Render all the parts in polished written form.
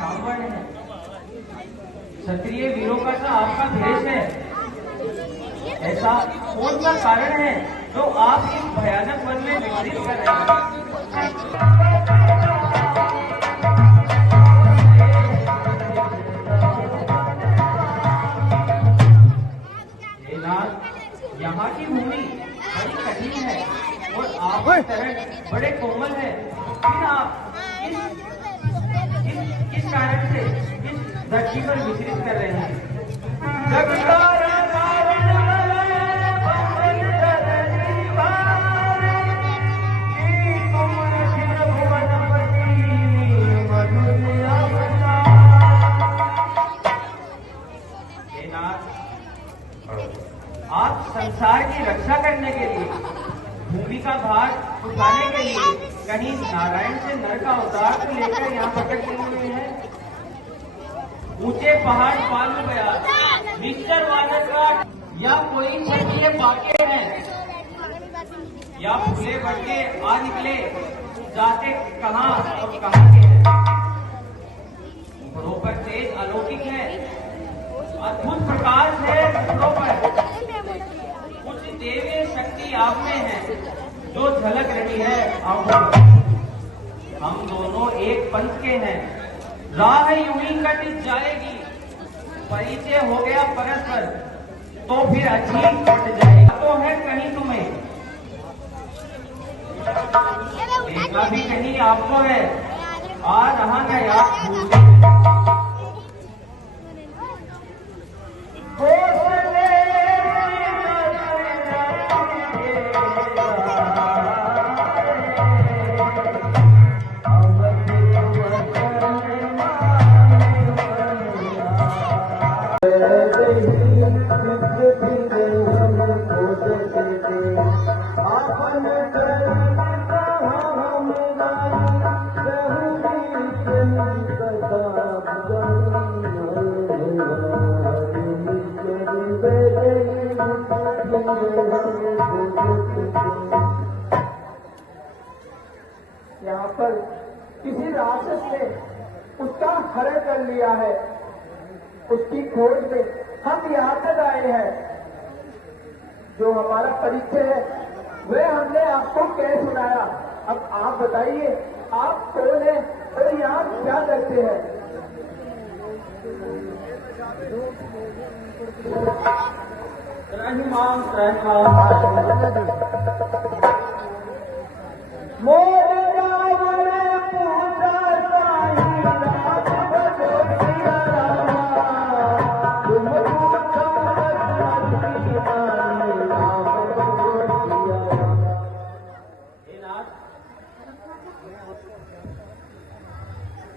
श्यामवर्ण है। क्षत्रिय वीरों का तो आपका भेष है। ऐसा कौन सा कारण है जो आप इस भयानक वन में विचरित कर रहे हैं? यहाँ की भूमि बड़ी कठिन है और आपका चरण बड़े कोमल है। फिर आप किस कारण से इस धरती पर विचरित कर रहे हैं? आप संसार की रक्षा करने के लिए, भूमि का भार उठाने के लिए कहीं नारायण से नर का अवतार को लेकर यहाँ प्रकट किए हुए हैं। ऊंचे पहाड़ पाल गया मिस्टर वानर का या कोई क्षत्रिय बाके हैं या फूले बढ़के आ निकले, जाते कहाँ और कहाँ के हैं। घोड़ों पर तेज अलौकिक है, अद्भुत प्रकाश है घोड़ों पर। कुछ देवी शक्ति आप में है जो झलक रही है आंखों में। हम दोनों एक पंथ के हैं, राह यूं ही कट जाएगी। परिचय हो गया परस्पर तो फिर अच्छी कट जाएगी। तो है कहीं तुम्हें देखा भी कहीं आपको है, आ रहा न याद यहाँ पर किसी राक्षस ने उसका हरण कर लिया है। उसकी खोज में हम यहाँ तक आए हैं। जो हमारा परिचय है वह हमने आपको कह सुनाया। अब आप बताइए आप कौन है और यहाँ क्या करते हैं?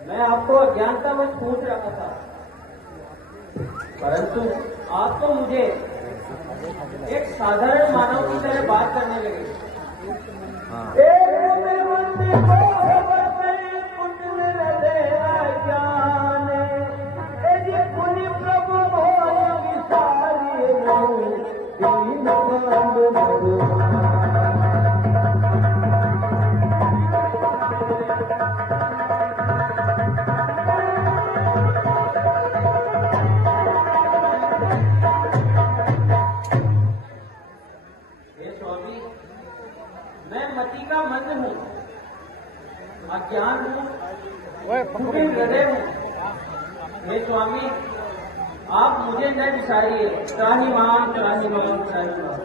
मैं आपको अज्ञानता में पूछ रहा था, परंतु आप तो मुझे एक साधारण मानव की तरह बात करने लगे। मैं मति का मंद हूँ, अज्ञान हूँ, हृदय हूँ। हे स्वामी, आप मुझे न विसारिए। त्राहिमाम त्राहिमाम त्राहिमाम।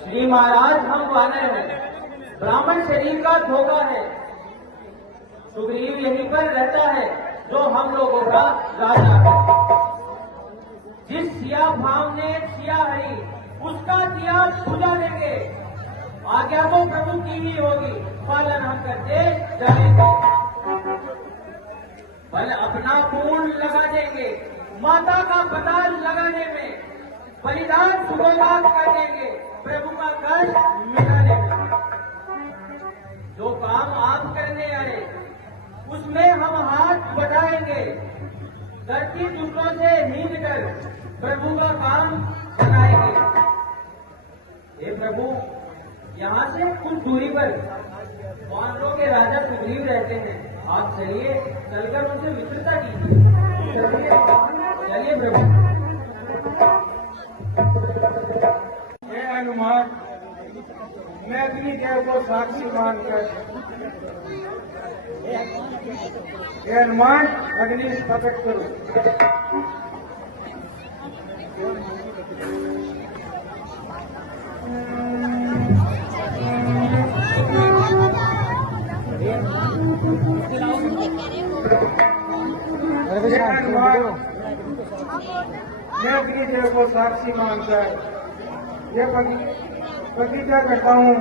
श्री महाराज, हम वानर हैं, ब्राह्मण शरीर का धोखा है। सुग्रीव यहीं पर रहता है जो हम लोगों का राजा है। जिस सिया भाव ने सिया हरी, उसका दिया पूजा देंगे। आज्ञा तो प्रभु की ही होगी, पालन हम करते जाएंगे। बल अपना पूर्ण लगा देंगे, माता का पता लगाने में। बलिदान सुगोदान कर देंगे, प्रभु का कष्ट मिटाने में। जो काम आप करने आए उसमें हम हाथ बढ़ाएंगे। धरती दुष्टों से हीन कर प्रभु का काम बनाएंगे। पर वानरों के राजा सुग्रीव रहते हैं। आप चलिए, चलकर उनसे मित्रता कीजिए। चलिए प्रभु। हे हनुमान, मैं अग्निदेव को साक्षी मानकर हे हनुमान अग्नि प्रकट करो। मैं अग्निदेव को साक्षी मानकर यह प्रतिज्ञा करता हूँ,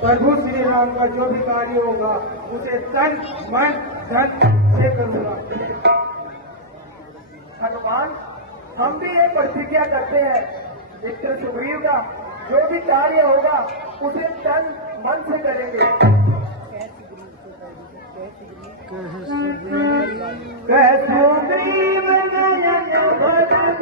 प्रभु श्री राम का जो भी कार्य होगा उसे तन मन धन से करूँगा। हनुमान, हम भी ये प्रतिज्ञा करते हैं, मित्र सुग्रीव का जो भी कार्य होगा उसे तन मन से करेंगे। सुग्रीव नयन भरवारी,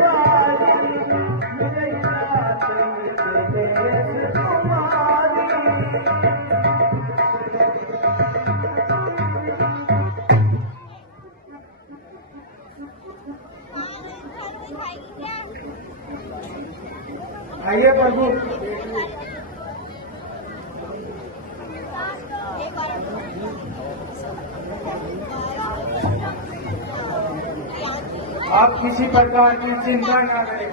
आइए प्रभु। आप किसी प्रकार की चिंता न करें,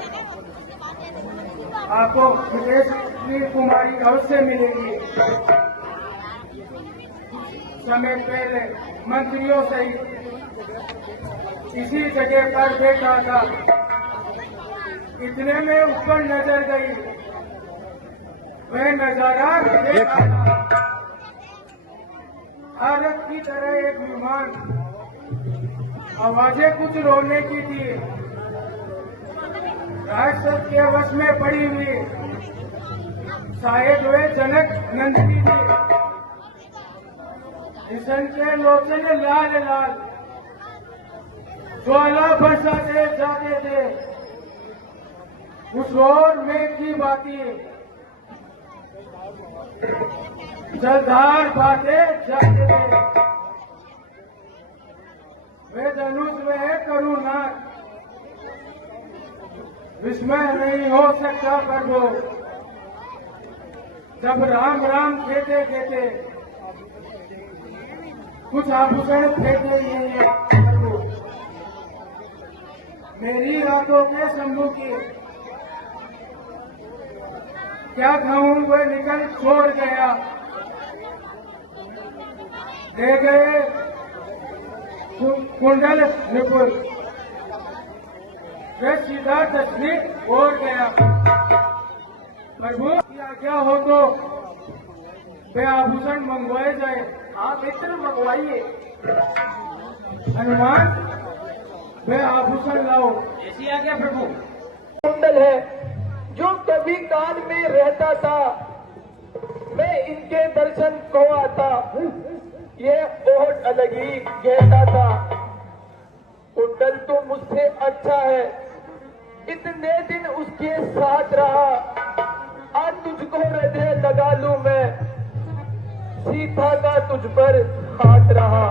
आपको विदेशी कुमारी अवश्य मिलेगी। समय पहले मंत्रियों से इसी जगह पर बैठा था, इतने में ऊपर नजर गई, वह नजारा देखा था। भारत की तरह एक विमान, आवाजें कुछ रोने की थी, राक्षस के वश में पड़ी हुई, शायद वे जनक नंदिनी थी। किशन के लोचन लाल लाल ज्वाला बरसाते जाते थे, उस ओर मेघ की बाती जलधार बातें जाते थे। वे धनुष में करुणा विस्मय नहीं हो सकता प्रभु। जब राम राम कहते कहते कुछ आभूषण फेंके नहीं है प्रभु, मेरी रातों के शंभू की क्या कहूँ, वह निकल छोड़ गया, दे गए कुंडल निपुण, वह सीधा दक्षिणी ओर गया। प्रभु क्या हो तो वे आभूषण मंगवाए जाए। आप मित्र मंगवाइए। हनुमान, वे आभूषण लाओ। ऐसी आज्ञा प्रभु। कुंडल है जो कभी कान में रहता था, मैं इनके दर्शन को आता, ये बहुत अलग ही कहता था। कुंडल तो मुझसे अच्छा है, इतने दिन उसके साथ रहा, आज तुझको हृदय लगा लूं मैं, सीता का तुझ पर हाथ रहा।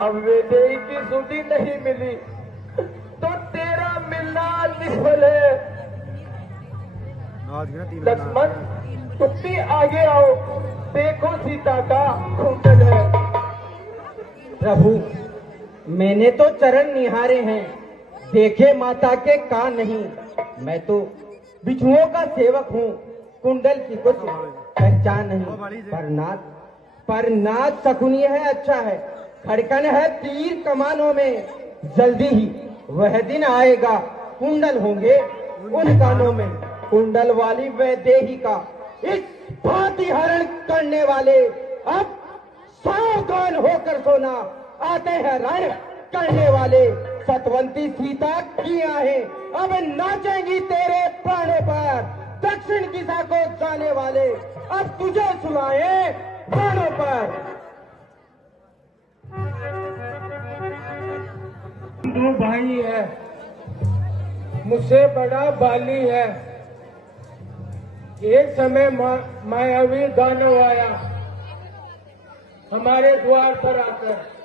अब वैदेही की सुधि नहीं मिली तो तेरा मिलना निष्फल है। लक्ष्मण, तुम भी आगे आओ, देखो सीता का कुंडल है। प्रभु, मैंने तो चरण निहारे हैं, देखे माता के कान नहीं। मैं तो बिच्छुओं का सेवक हूँ, कुंडल की कुछ पहचान नहीं। पर नाथ शकुनीय है, अच्छा है, खड़कन है तीर कमानों में। जल्दी ही वह दिन आएगा, कुंडल होंगे उन कानों में। कुंडल वाली वैदेही का इस भांति हरण करने वाले अब सावधान होकर सोना। आते हैं रण करने वाले, सतवंती सीता की आहें अब नाचेंगी तेरे प्राणों पर। दक्षिण दिशा को जाने वाले अब तुझे सुनाए प्राणों पर। दो भाई है, मुझसे बड़ा बाली है, एक समय मायावी दानव आया हमारे द्वार पर आकर